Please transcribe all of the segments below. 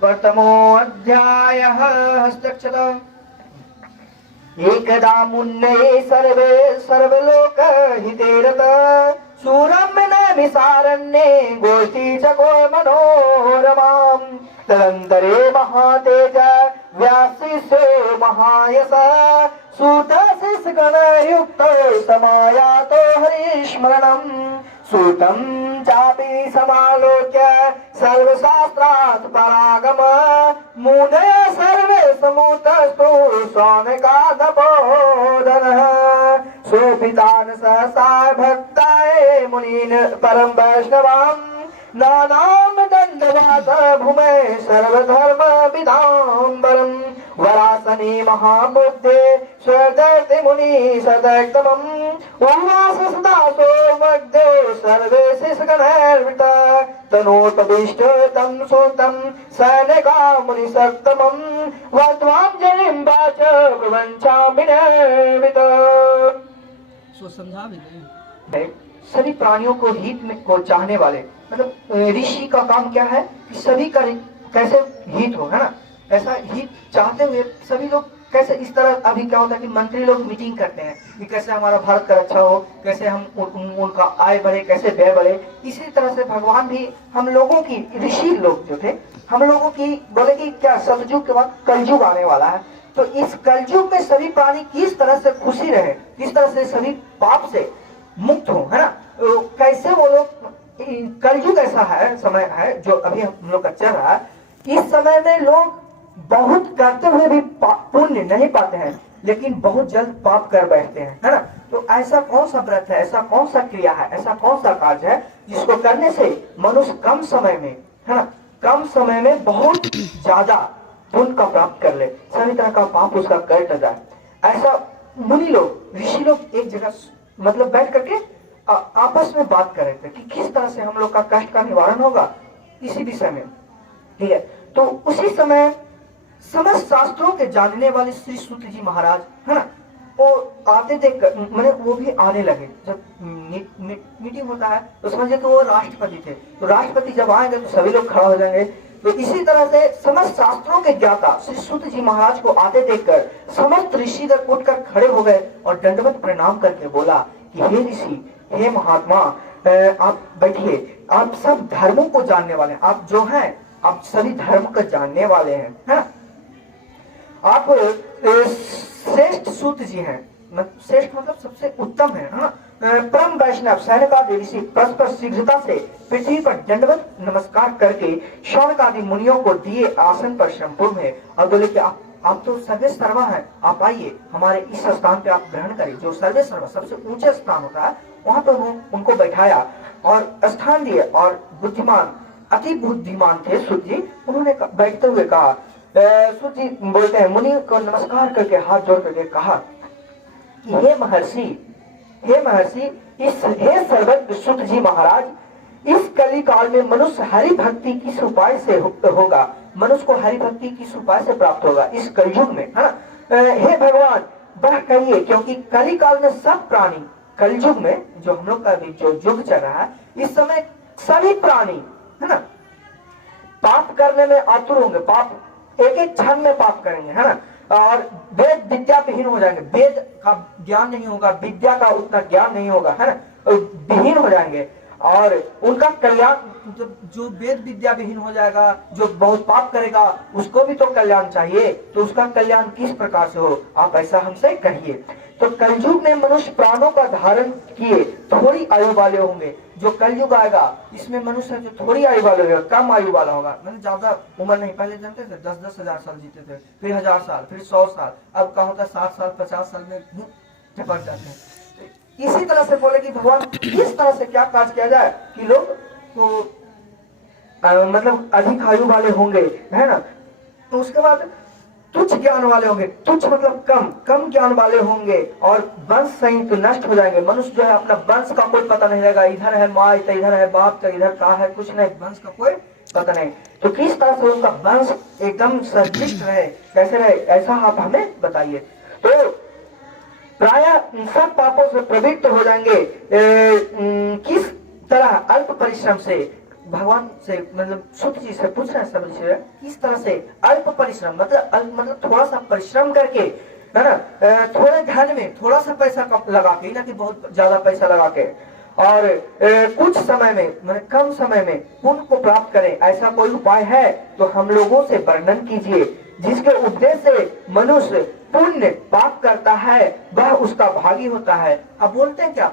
प्रथमोऽध्यायः हस्तक्षत। एकदा मुन्नये सर्वे सर्वलोकहितेरत शूरम्यनमिसारण्ये गोष्ठी चको मनोरमाम्। तदन्तरे महातेज व्यासशिष्यो महायश सूतशिष्यगणयुक्तो समायातो हरिस्मरणम्। सूतं चापि समालोक्य सर्वशास्त्रात् परागम मुनय सर्वे समुतस्तु सौनकादपोदनः। सोपितान् सहसा भक्ताय मुनीन् परं वैष्णवान् नानाम दंडवात भूमे सर्वधर्म विदाम्बरम्। वरासने महाबुद्धे स्वदैत्य मुनि सदैक्तमम् उवास सदासो मग्धे सर्वे शिष्यगणैर्वृत तनोपदिष्ट तं सूतं सैनिका मुनिसक्तमम् वत्वाञ्जलिं वाच प्रवञ्चामि निर्मित। सो समझा भी नहीं। सभी प्राणियों को हित में को चाहने वाले मतलब ऋषि का काम क्या है कि सभी का कैसे हित हो, है ना। ऐसा हित चाहते हुए सभी लोग कैसे इस तरह अभी क्या होता है कि मंत्री लोग मीटिंग करते हैं कि कैसे हमारा भारत का रक्षा हो, कैसे हम उनका आय बढ़े, कैसे व्यय बढ़े। इसी तरह से भगवान भी हम लोगों की ऋषि लोग जो थे हम लोगों की बोले कि क्या सतयुग के बाद कलयुग आने वाला है, तो इस कलयुग में सभी प्राणी किस तरह से खुशी रहे, किस तरह से सभी पाप से मुक्त हो, है ना। तो कैसे वो लोग कलयुग ऐसा है समय है जो अभी हम लोग का चल रहा है। इस समय में लोग बहुत करते हुए भी पुण्य नहीं पाते हैं, लेकिन बहुत जल्द पाप कर बैठते हैं, है ना। तो ऐसा कौन सा व्रत है, ऐसा कौन सा क्रिया है, ऐसा कौन सा कार्य है जिसको करने से मनुष्य कम समय में, है ना, कम समय में बहुत ज्यादा पुण्य का प्राप्त कर ले, सभी तरह का पाप उसका कट जाए। ऐसा मुनि लोग ऋषि लोग एक जगह मतलब बैठ करके आपस में बात कर रहे थे कि किस तरह से हम लोग का कष्ट का निवारण होगा इसी विषय में, ठीक है। तो उसी समय समस्त शास्त्रों के जानने वाले श्री सूत जी महाराज, है ना, वो आते थे, मैंने वो भी आने लगे। जब मीटिंग होता है तो समझिए कि वो राष्ट्रपति थे, तो राष्ट्रपति जब आएंगे तो सभी लोग खड़ा हो जाएंगे। तो इसी तरह से समस्त शास्त्रों के ज्ञाता श्री सूत जी महाराज को आते देखकर समस्त ऋषिगण उठकर खड़े हो गए और दंडवत प्रणाम करके बोला कि हे ऋषि, हे महात्मा, आप बैठिए, आप सब धर्मों को जानने वाले हैं, आप जो हैं आप सभी धर्म को जानने वाले हैं, है ना। आप श्रेष्ठ सूत जी हैं, श्रेष्ठ मतलब सबसे उत्तम है ना। परम वैष्णव सैनिकादि ऋषि परस्पर शीघ्रता से पृथ्वी पर दंडवत नमस्कार करके शौनकादि मुनियों को दिए आसन पर संपूर्ण है और बोले कि आप तो सर्वे सर्वा हैं, आप आइए हमारे इस स्थान पे आप ग्रहण करिए। जो सर्वे सर्वा सबसे ऊंचा स्थान होता है वहां पर उनको बैठाया और स्थान दिए और बुद्धिमान अति बुद्धिमान थे सूत जी, उन्होंने बैठते हुए कहा, सूत जी बोलते हैं, मुनि को नमस्कार करके हाथ जोड़ करके कहा कि हे महर्षि, हे सर्वज्ञ सूत जी महाराज, इस कली काल में मनुष्य हरि भक्ति किस उपाय से होगा, मनुष्य को हरि भक्ति किस उपाय से प्राप्त होगा इस कलयुग में, है ना। हे भगवान वह कहिए, क्योंकि कली काल में सब प्राणी, कलयुग में जो हम लोग का जो युग चल रहा है इस समय सभी प्राणी, है ना, पाप करने में आतुर होंगे, पाप एक एक क्षण में पाप करेंगे, है ना, और वेद विद्या विहीन हो जाएंगे, वेद का ज्ञान नहीं होगा, विद्या का उतना ज्ञान नहीं होगा, है ना, विहीन हो जाएंगे और उनका कल्याण, जो वेद विद्या विहीन हो जाएगा, जो बहुत पाप करेगा उसको भी तो कल्याण चाहिए, तो उसका कल्याण किस प्रकार से हो, आप ऐसा हमसे कहिए। तो कलयुग में मनुष्य प्राणों का धारण किए थोड़ी आयु वाले होंगे। जो कलयुग आएगा इसमें मनुष्य जो थोड़ी आयु वाले होगा, कम आयु वाला होगा, मतलब ज्यादा उम्र नहीं, पहले जानते थे 10-10 हजार साल जीते थे, फिर 1000 साल, फिर 100 साल, अब क्या होता है 60 साल 50 साल में झपट जाते हैं। इसी तरह से बोले कि भगवान किस तरह से क्या कार्य किया जाए कि लोग को मतलब अधिक आयु वाले होंगे, है ना। तो उसके बाद तुच्छ ज्ञान वाले होंगे, तुच्छ मतलब कम ज्ञान वाले होंगे और वंश संयुक्त नष्ट हो जाएंगे। मनुष्य जो है अपना वंश का कोई पता नहीं रहेगा, इधर है माँ तो इधर है बाप तो इधर का है, कुछ नहीं, वंश का कोई पता नहीं। तो किस तरह से उनका वंश एकदम सर्वश्रेष्ठ रहे, कैसे रहे, ऐसा आप हमें बताइए। तो प्राय सब पापों से प्रवृत्त हो जाएंगे। किस तरह अल्प परिश्रम से भगवान से मतलब शुद्ध जी से पूछ रहे हैं सब से किस तरह से अल्प परिश्रम मतलब थोड़ा सा परिश्रम करके, है ना, थोड़े धन में थोड़ा सा पैसा लगा के, ना कि बहुत ज्यादा पैसा लगा के, और कुछ समय में मतलब कम समय में पुण्य को प्राप्त करें, ऐसा कोई उपाय है तो हम लोगों से वर्णन कीजिए। जिसके उपदेश से मनुष्य पुण्य पाप करता है वह उसका भागी होता है। अब बोलते हैं क्या,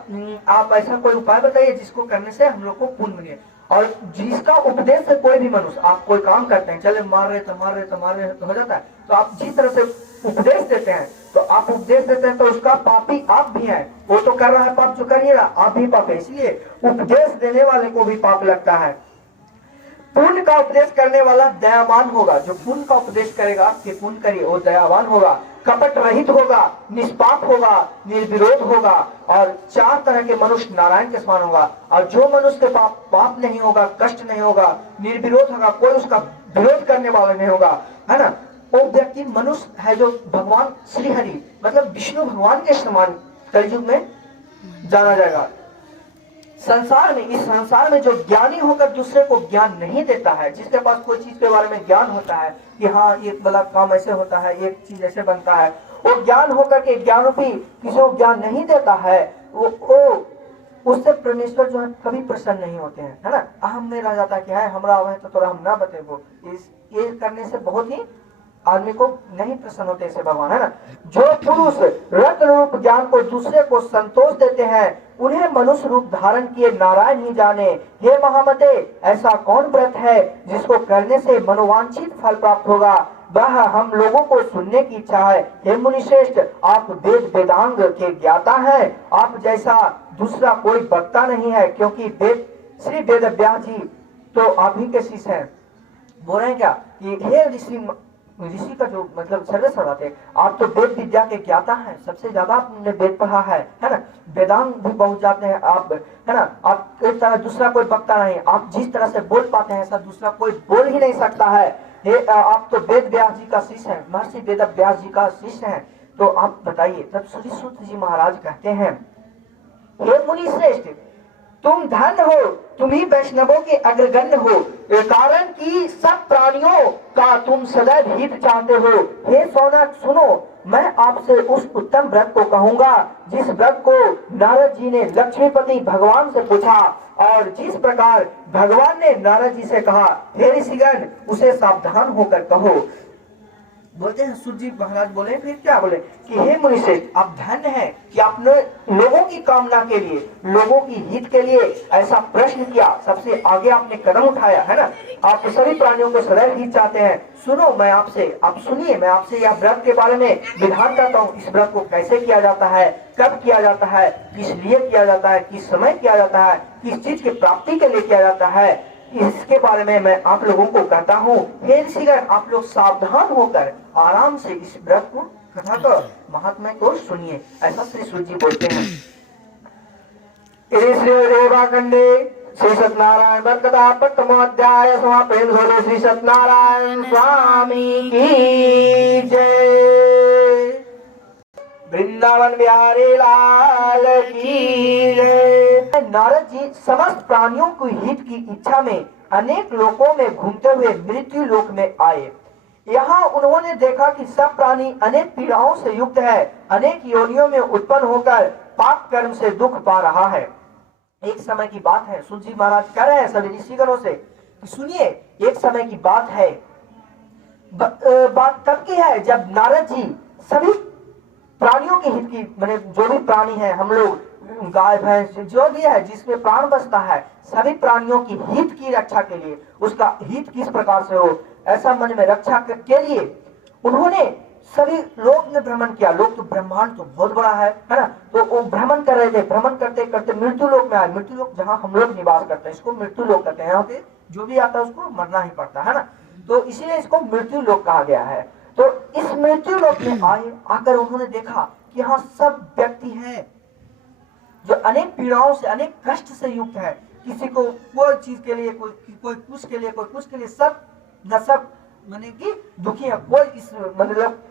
आप ऐसा कोई उपाय बताइए जिसको करने से हम लोग को पुण्य मिले। और जिसका उपदेश से कोई भी मनुष्य, आप कोई काम करते हैं, चले मार रहे तो हो जाता है, तो आप जिस तरह से उपदेश देते हैं, तो आप उपदेश देते हैं तो उसका पापी आप भी हैं। वो तो कर रहा है पाप जो करिएगा, आप भी पाप है, इसलिए उपदेश देने वाले को भी पाप लगता है। पुण्य का उपदेश करने वाला दयावान होगा। जो पुण्य का उपदेश करेगा कि पुण्य करिए, वो दयावान होगा, कपट रहित होगा, निष्पाप होगा, निर्विरोध होगा, और 4 तरह के मनुष्य नारायण के समान होगा। और जो मनुष्य के पाप नहीं होगा, कष्ट नहीं होगा, निर्विरोध होगा, कोई उसका विरोध करने वाला नहीं होगा, है ना, वो व्यक्ति मनुष्य है जो भगवान श्री हरि मतलब विष्णु भगवान के समान कलयुग में जाना जाएगा। इस संसार में जो ज्ञानी होकर दूसरे को ज्ञान नहीं देता है, जिसके पास कोई चीज के बारे में ज्ञान होता है कि हाँ ये वाला काम ऐसे होता है, एक चीज ऐसे बनता है, वो ज्ञान होकर के ज्ञान रूपी किसी को ज्ञान नहीं देता है, वो उससे परमेश्वर जो है कभी प्रसन्न नहीं होते हैं, है ना। अहम में रह जाता है कि है हमरा है तो थोड़ा हम ना बतेबो, ये करने से बहुत ही आदमी को नहीं प्रसन्न होते ऐसे भगवान, है ना। जो पुरुष रत्न रूप ज्ञान को दूसरे को संतोष देते हैं उन्हें मनुष्य रूप धारण किए नारायण ही जाने। हे महामते, ऐसा कौन व्रत है जिसको करने से मनोवांछित फल प्राप्त होगा, वह हम लोगों को सुनने की इच्छा है। हे मुनिश्रेष्ठ, आप वेद वेदांग के ज्ञाता हैं, आप जैसा दूसरा कोई वक्ता नहीं है, क्योंकि श्री वेद व्यास जी तो आप ही के शिष्य हैं। बोल रहे हैं क्या कि हे ऋषि का जो मतलब सर्वेश्वर थे, आप तो वेद विद्या के ज्ञाता हैं, सबसे ज्यादा आपने वेद पढ़ा है ना, वेदांग भी बहुत जाते हैं आप, है ना। आप इस तरह दूसरा कोई वक्ता नहीं, आप जिस तरह से बोल पाते हैं ऐसा दूसरा कोई बोल ही नहीं सकता है। आप तो वेद व्यास जी का शिष्य हैं, महर्षि वेद व्यास जी का शिष्य हैं, तो आप बताइए। तब श्री सूत जी महाराज कहते हैं, हे मुनि श्रेष्ठ, तुम धन हो, तुम ही वैष्णवों के अग्रगण्य हो, कारण कि सब प्राणियों का तुम सदैव हित चाहते हो। हे सौनक सुनो, मैं आपसे उस उत्तम व्रत को कहूंगा जिस व्रत को नारद जी ने लक्ष्मीपति भगवान से पूछा, और जिस प्रकार भगवान ने नारद जी से कहा, हे ऋषिगण उसे सावधान होकर कहो। बोलते हैं सूर्य जी महाराज बोले, फिर क्या बोले कि हे मुनिश्रेष्ठ, आप धन्य हैं कि आपने लोगों की कामना के लिए, लोगों की हित के लिए ऐसा प्रश्न किया, सबसे आगे आपने कदम उठाया, है ना। आप सभी प्राणियों को सदैव हित चाहते हैं। सुनो, मैं आपसे, आप सुनिए, मैं आपसे यह व्रत के बारे में विधान करता हूँ। इस व्रत को कैसे किया जाता है, कब किया जाता है, किस लिए किया जाता है, किस समय किया जाता है, किस चीज की प्राप्ति के लिए किया जाता है, इसके बारे में मैं आप लोगों को कहता हूँ। हे ऋषिगण, आप लोग सावधान होकर आराम से इस व्रत को कथा को महात्मा को सुनिए, ऐसा श्री सूर्य जी बोलते हैं। श्री रेवाखंडे श्री सत्यनारायण व्रत कथा प्रथमोध्याय समापन। श्री सत्यनारायण स्वामी की जय। वृंदावन बिहारी लाल की जय। नारद जी समस्त प्राणियों की हित की इच्छा में अनेक लोकों में घूमते हुए मृत्यु लोक में आए। यहाँ उन्होंने देखा कि सब प्राणी अनेक पीड़ाओं से युक्त है, अनेक योनियों में उत्पन्न होकर पाप कर्म से दुख पा रहा है। एक समय की बात है, सूत जी महाराज कह रहे हैं सभी ऋषिगणों से कि सुनिए, एक समय की बात है, बात तब की है जब नारद जी सभी प्राणियों के हित की, मैंने जो भी प्राणी है, हम लोग गाय भैंस जो भी है जिसमें प्राण बसता है, सभी प्राणियों की हित की रक्षा के लिए, उसका हित किस प्रकार से हो ऐसा मन में रक्षा के लिए उन्होंने सभी लोक में भ्रमण किया। लोक तो ब्रह्मांड तो बहुत बड़ा है ना, तो वो भ्रमण कर रहे थे। भ्रमण करते करते मृत्यु लोक में आए। मृत्यु लोक जहाँ हम लोग निवास करते हैं, इसको मृत्यु लोक कहते हैं। यहाँ पे जो भी आता है उसको मरना ही पड़ता है ना, तो इसीलिए इसको मृत्यु लोक कहा गया है। तो इस मृत्यु लोक में आए, आकर उन्होंने देखा कि यहाँ सब व्यक्ति हैं जो अनेक पीड़ाओं से, अनेक कष्ट से युक्त है। किसी को कोई चीज के लिए, कोई कुछ के लिए, कोई कुछ के लिए, सब न सब माने कि दुखी है। कोई इस मतलब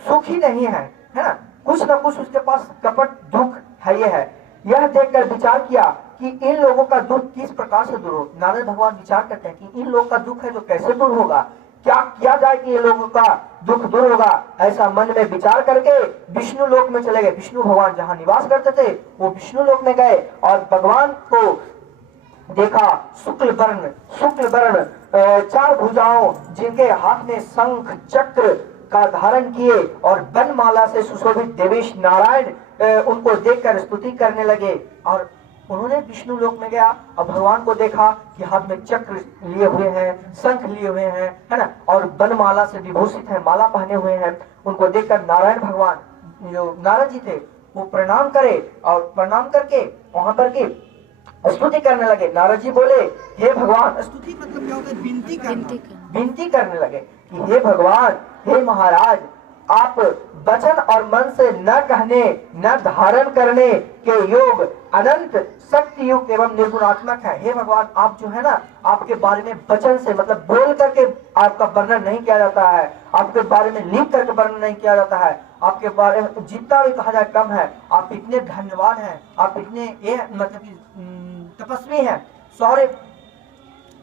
सुखी नहीं है, है ना। कुछ न कुछ उसके पास कपट दुख है। ये है, यह देखकर विचार किया कि इन लोगों का दुख किस प्रकार से दूर हो। नारद भगवान विचार करते हैं कि इन लोगों का दुख है जो कैसे दूर होगा, क्या किया जाए कि ये लोगों का दुख दूर होगा। ऐसा मन में विचार करके विष्णु लोक में चले गए। विष्णु भगवान जहाँ निवास करते थे वो विष्णु लोक में गए और भगवान को देखा। शुक्ल वर्ण 4 भुजाओं, जिनके हाथ में शंख चक्र का धारण किए और बनमाला से सुशोभित देवेश नारायण उनको देखकर स्तुति करने लगे। और उन्होंने विष्णु लोक में गया और भगवान को देखा कि हाथ में चक्र लिए हुए हैं, शंख लिए हुए हैं, है ना, और बनमाला से विभूषित है, माला पहने हुए हैं। उनको देखकर नारायण भगवान जो नारद जी थे वो प्रणाम करे और प्रणाम करके वहां पर की स्तुति करने लगे। नारद जी बोले, हे भगवान, स्तुति मतलब क्या होता है? विनती करना। विनती करने लगे कि हे भगवान, हे महाराज, आप वचन और मन से न कहने न धारण करने के योग अनंत शक्ति युक्त एवं निर्गुणात्मक है। हे भगवान, आप जो है ना, आपके बारे में वचन से मतलब बोल करके आपका वर्णन नहीं किया जाता है, आपके बारे में लिख करके वर्णन नहीं किया जाता है, आपके बारे में जितना भी कहा जाए कम है। आप इतने धन्यवान हैं, आप इतने मतलब तपस्वी हैं, सौर्य।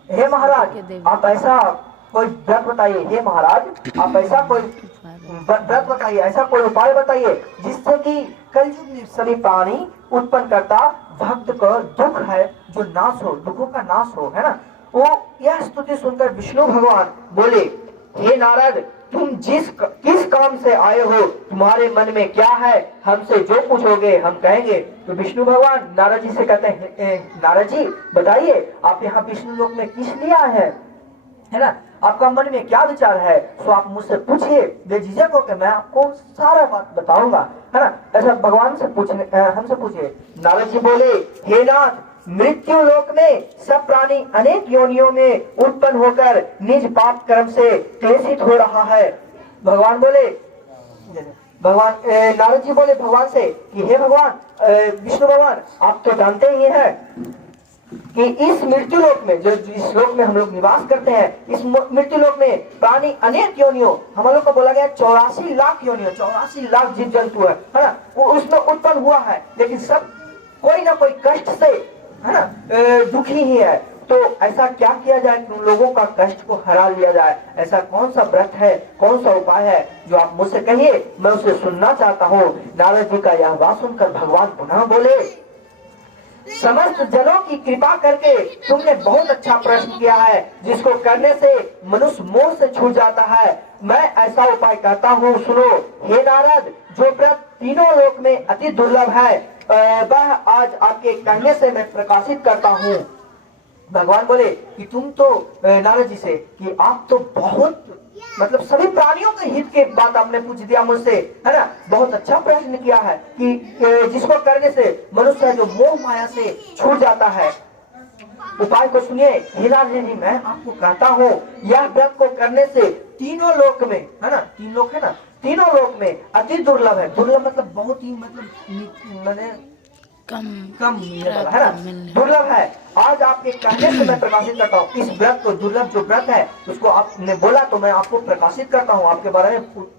हे महाराज, आप ऐसा कोई व्रत बताइए। हे महाराज, आप ऐसा कोई व्रत बताइए, ऐसा कोई उपाय बताइए जिससे कि कलयुग में सभी प्राणी उत्पन्न करता भक्त को दुख है जो नाश हो, दुखों का नाश हो, है ना। वो यह स्तुति सुनकर विष्णु भगवान बोले, हे नारद, तुम किस काम से आए हो, तुम्हारे मन में क्या है, हमसे जो पूछोगे हम कहेंगे। तो विष्णु भगवान नारद जी से कहते हैं, नारद जी बताइए, आप यहाँ विष्णु लोक में किस लिए आए हैं, है ना, आपका मन में क्या विचार है, तो आप मुझसे पूछिए, बेझिझक होकर मैं आपको सारा बात बताऊंगा, है ना। ऐसा भगवान से हमसे पूछिए। नारद जी बोले, हे नाथ, मृत्यु लोक में सब प्राणी अनेक योनियों में उत्पन्न होकर निज पाप कर्म से क्लेशित हो रहा है। भगवान बोले, नारद जी बोले भगवान से कि हे भगवान, विष्णु भगवान, आप तो जानते ही हैं कि इस मृत्यु लोक में, जो इस लोक में हम लोग निवास करते हैं, इस मृत्यु लोक में प्राणी अनेक योनियों, हम लोग को बोला गया 84 लाख योनियों, 84 लाख जीव जंतु है ना, वो उसमें उत्पन्न हुआ है। लेकिन सब कोई ना कोई कष्ट से, है ना, दुखी ही है। तो ऐसा क्या किया जाए कि उन लोगों का कष्ट को हरा लिया जाए? ऐसा कौन सा व्रत है, कौन सा उपाय है जो आप मुझसे कहिए, मैं उसे सुनना चाहता हूँ। नारद जी का यह बात सुनकर भगवान पुनः बोले, समस्त जनों की कृपा करके तुमने बहुत अच्छा प्रश्न किया है, जिसको करने से मनुष्य मोह से छूट जाता है। मैं ऐसा उपाय कहता हूँ, सुनो। हे नारद, जो व्रत तीनों लोक में अति दुर्लभ है, वह आज आपके कहने से मैं प्रकाशित करता हूँ। भगवान बोले कि तुम तो नारद जी से कि आप तो बहुत मतलब सभी प्राणियों के हित के बात आपने पूछ दिया मुझसे, है ना। बहुत अच्छा प्रश्न किया है कि जिसको करने से मनुष्य जो मोह माया से छूट जाता है। उपाय को सुनिए। हे नारद जी, मैं आपको कहता हूँ, यह व्रत को करने से तीनों लोक में, है ना, 3 लोक है ना, तीनों लोक में अति दुर्लभ है। दुर्लभ मतलब बहुत ही मतलब मैंने कम है ना, दुर्लभ है। आज आपके कहने से मैं प्रकाशित करता हूँ इस व्रत को। दुर्लभ जो व्रत है उसको आपने बोला तो मैं आपको प्रकाशित करता हूँ, आपके बारे में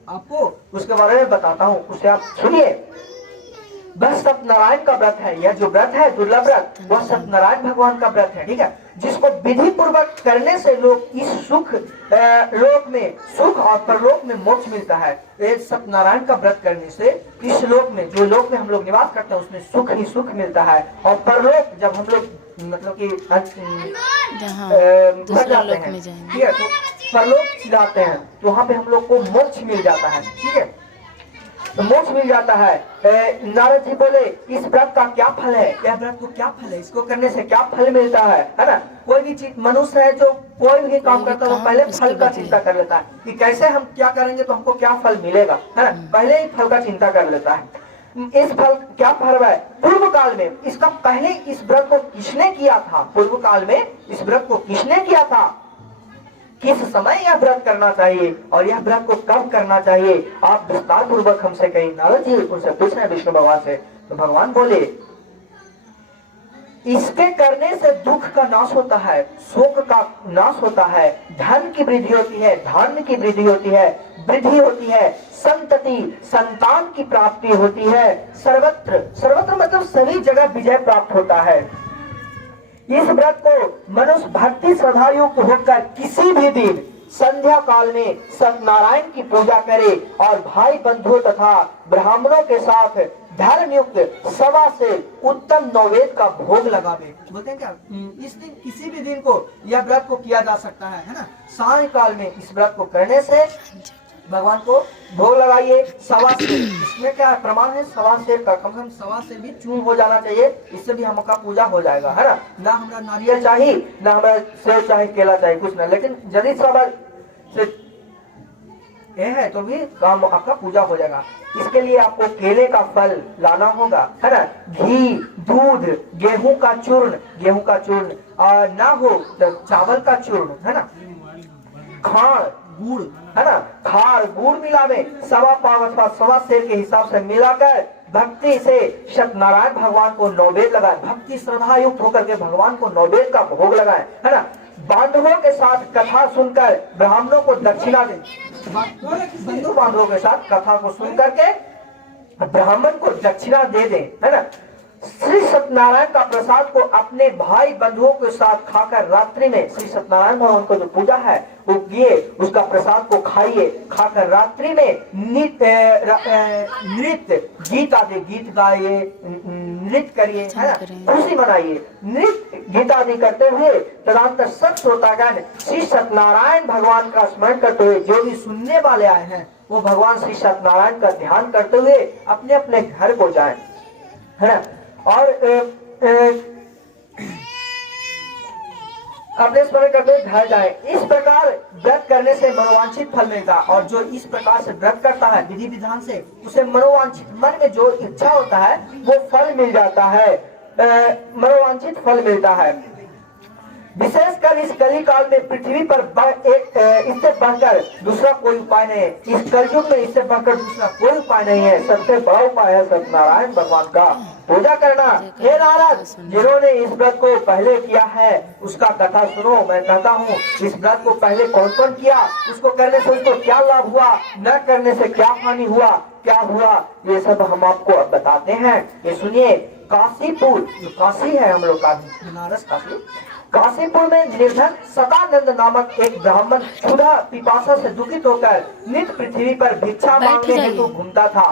आपको उसके बारे में बताता हूँ, उसे आप सुनिए। वह सत्यनारायण का व्रत है। यह जो व्रत है दुर्लभ व्रत, वह सत्यनारायण भगवान का व्रत है, ठीक है, जिसको विधि पूर्वक करने से लोग इस सुख लोक में सुख और परलोक में मोक्ष मिलता है। सत्यनारायण का व्रत करने से इस लोक में, जो लोक में हम लोग निवास करते हैं, उसमें सुख ही सुख मिलता है। और परलोक जब हम लोग मतलब कि मर जाते हैं, ठीक है, तो परलोक जाते हैं तो वहाँ पे हम लोग को मोक्ष मिल जाता है, ठीक है, तो मोक्ष मिल जाता है। नारद जी बोले, इस व्रत का क्या फल है? यह व्रत को क्या फल है, इसको करने से क्या फल मिलता है ना। कोई भी चीज, मनुष्य है जो कोई भी काम करता है वो पहले फल का चिंता कर लेता है कि कैसे हम क्या करेंगे तो हमको क्या फल मिलेगा, है ना, पहले ही फल का चिंता कर लेता है। इस फल क्या फल है? पूर्व काल में इसका पहले इस व्रत को किसने किया था? पूर्व काल में इस व्रत को किसने किया था? किस समय यह व्रत करना चाहिए और यह व्रत को कब करना चाहिए? आप विस्तार पूर्वक हमसे कहीं नारद जी उनसे पूछ रहे हैं विष्णु भगवान से। तो भगवान बोले, इसके करने से दुख का नाश होता है, शोक का नाश होता है, धन की वृद्धि होती है, धान्य की वृद्धि होती है, वृद्धि होती है, संतति संतान की प्राप्ति होती है, सर्वत्र सर्वत्र मतलब सभी जगह विजय प्राप्त होता है। इस व्रत को मनुष्य भक्ति श्रद्धा युक्त होकर किसी भी दिन संध्या काल में सत्यनारायण की पूजा करे और भाई बंधुओं तथा ब्राह्मणों के साथ धर्म युक्त सवा से उत्तम नैवेद्य का भोग लगावे। बोलते हैं क्या, इस दिन किसी भी दिन को यह व्रत को किया जा सकता है ना। साय काल में इस व्रत को करने से भगवान को भोग लगाइए। सवा से, इसमें क्या प्रमाण है, सवा से का कम से कम सवा से भी चूर्ण हो जाना चाहिए, इससे भी हमका पूजा हो जाएगा, है ना हमारा नारियल चाहिए, ना हमारा सेव चाहिए, केला चाहिए, कुछ ना। लेकिन यदि सवा से ये है तो भी काम आपका पूजा हो जाएगा। इसके लिए आपको केले का फल लाना होगा, है ना। घी, दूध, गेहूं का चूर्ण ना हो तो चावल का चूर्ण, है ना। खाड़ गुड़, है ना, खाड़ गुड़ मिलावे, सवा पाव अथवा सवा सेर के हिसाब से मिलाकर भक्ति से सत्यनारायण भगवान को नैवेद्य लगाए। भक्ति श्रद्धा युक्त होकर के भगवान को नैवेद्य का भोग लगाए, है ना। बांधवों के साथ कथा सुनकर ब्राह्मणों को दक्षिणा दें। बंधु बांधवों के साथ कथा को सुन करके ब्राह्मण को दक्षिणा दे दें, है ना। श्री सत्यनारायण का प्रसाद को अपने भाई बंधुओं के साथ खाकर रात्रि में, श्री सत्यनारायण भगवान को जो पूजा है वो किए, उसका प्रसाद को खाइए। खाकर रात्रि में नृत्य गीत आदि गीत गाइए, नृत्य करिए, है ना, खुशी मनाइए। नृत्य गीत आदि करते हुए तदंतर सब श्रोतागण श्री सत्यनारायण भगवान का स्मरण करते हुए, जो भी सुनने वाले आए हैं वो भगवान श्री सत्यनारायण का ध्यान करते हुए अपने अपने घर को जाएं, है ना। और अपने स्मरण करते घर जाए। इस प्रकार व्रत करने से मनोवांछित फल मिलेगा। और जो इस प्रकार से व्रत करता है विधि विधान से, उसे मनोवांछित, मन में जो इच्छा होता है वो फल मिल जाता है, मनोवांछित फल मिलता है। विशेषकर इस कली काल में पृथ्वी पर इससे बढ़कर दूसरा कोई उपाय नहीं है। इस कलयुग में इससे बढ़कर दूसरा कोई उपाय नहीं है। सबसे बड़ा उपाय है सत्यनारायण भगवान का पूजा करना। हे नारद, जिन्होंने इस व्रत को पहले किया है उसका कथा सुनो। मैं कहता हूँ इस व्रत को पहले कौन कौन किया, उसको करने से उसको क्या लाभ हुआ, न करने से क्या हानि हुआ, क्या हुआ, ये सब हम आपको अब बताते हैं। ये सुनिए। काशीपुर, जो काशी है हम लोग का बनारस काशी, काशीपुर में निर्धन सतानंद नामक एक ब्राह्मण क्षुधा पिपासा से दुखित होकर नित्य पृथ्वी पर भिक्षा मांगने हेतु घूमता था।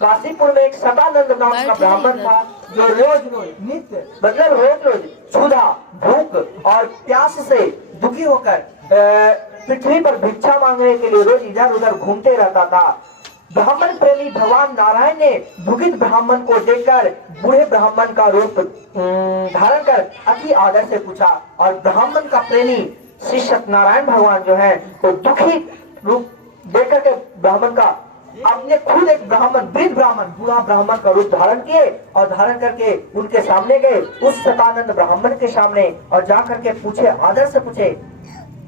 काशीपुर में एक सतानंद नाम का ब्राह्मण था जो रोज रोज नित्य मतलब रोज रोज क्षुधा, भूख और प्यास से दुखी होकर पृथ्वी पर भिक्षा मांगने के लिए रोज इधर उधर घूमते रहता था। ब्राह्मण प्रेमी भगवान नारायण ने दुखित ब्राह्मण को देखकर बूढ़े ब्राह्मण का रूप धारण कर अति आदर से पूछा। और ब्राह्मण का प्रेमी श्री सत्यनारायण भगवान जो है वो दुखी रूप देख करके ब्राह्मण का अपने खुद एक ब्राह्मण, वृद्ध ब्राह्मण, बूढ़ा ब्राह्मण का रूप धारण किए और धारण करके उनके सामने गए, उस सतानंद ब्राह्मण के सामने, और जा करके पूछे, आदर से पूछे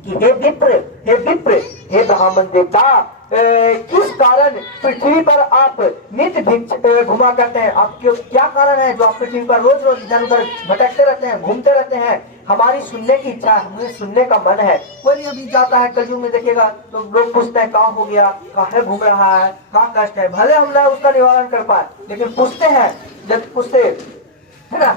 कि हे विप्र, हे विप्र, हे ब्राह्मण देवता, किस कारण पृथ्वी पर आप नित्य घुमा करते हैं? आप क्या कारण है जो आप पृथ्वी पर रोज रोज इधर उधर भटकते रहते हैं, घूमते रहते हैं? हमारी सुनने की इच्छा है, हमें सुनने का मन है। कोई भी अभी जाता है कलयुग में देखिएगा तो लोग पूछते हैं कहाँ हो गया, कहाँ घूम रहा है, कहाँ कष्ट है। भले हम ना उसका निवारण कर पाए लेकिन पूछते हैं, जब पूछते है ना।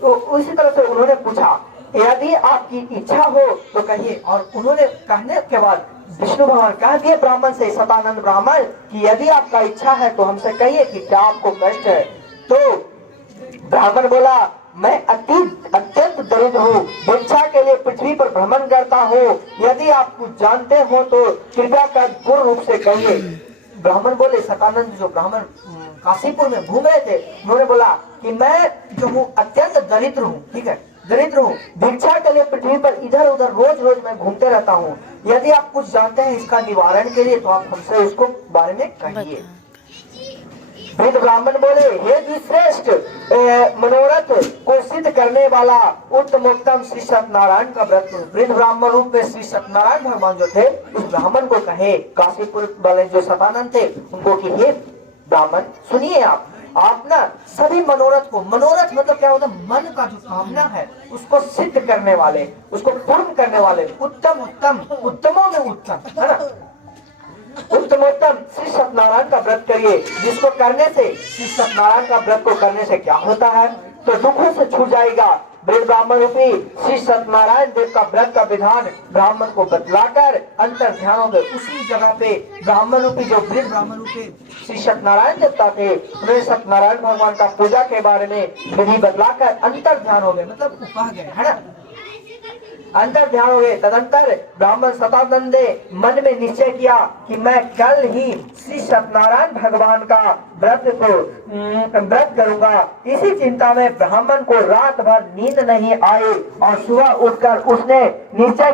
तो उसी तरह से उन्होंने पूछा, यदि आपकी इच्छा हो तो कहिए। और उन्होंने कहने के बाद विष्णु भगवान कह दिए ब्राह्मण से, सतानंद ब्राह्मण, कि यदि आपका इच्छा है तो हमसे कहिए कि क्या आपको कष्ट है। तो ब्राह्मण बोला, मैं अत्यंत दरिद्र हूँ, भिक्षा के लिए पृथ्वी पर भ्रमण करता हूँ, यदि आप कुछ जानते हो तो कृपया कर पूर्ण रूप से कहिए। ब्राह्मण बोले, सतानंद जो ब्राह्मण काशीपुर में घूम रहे थे, उन्होंने बोला कि मैं जो हूँ अत्यंत दरिद्र हूँ, ठीक है, दरिद्र हूँ, भिक्षा के लिए पृथ्वी पर इधर उधर रोज रोज मैं घूमते रहता हूँ। यदि आप कुछ जानते हैं इसका निवारण के लिए तो आप हमसे उसको बारे में कहिए। वृद्ध ब्राह्मण बोले, हे द्विश्रेष्ठ, मनोरथ को सिद्ध करने वाला उत्तमोत्तम श्री सत्यनारायण का व्रत। वृद्ध ब्राह्मण रूप में श्री सत्यनारायण भगवान जो थे उस ब्राह्मण को कहे, काशीपुर वाले जो सतानंद थे उनको कि हे ब्राह्मण सुनिए, आप ना सभी मनोरथ को, मनोरथ मतलब क्या होता है, मन का जो कामना है उसको सिद्ध करने वाले, उसको पूर्ण करने वाले, उत्तम उत्तम, उत्तमों में उत्तम, है ना, उत्तमोत्तम श्री सत्यनारायण का व्रत करिए, जिसको करने से, श्री सत्यनारायण का व्रत को करने से क्या होता है तो दुखों से छूट जाएगा, वृद्ध ब्राह्मण रूपी श्री सत्यनारायण देव का व्रत का विधान ब्राह्मण को बतलाकर अंतर ध्यान हो गए। उसी जगह पे ब्राह्मण रूपी जो वृद्ध ब्राह्मण रूपी श्री सत्यनारायण देवता थे, उन्होंने सत्यनारायण भगवान का पूजा के बारे में विधि बतलाकर अंतर ध्यान हो गए, मतलब वो कह गए, है ना, अंतर ध्यान हो गए। तदंतर ब्राह्मण शतानंद ने मन में निश्चय किया कि मैं कल ही श्री सत्यनारायण भगवान का व्रत करूंगा। इसी चिंता में ब्राह्मण को रात भर नींद नहीं आई और सुबह उठकर उसने निश्चय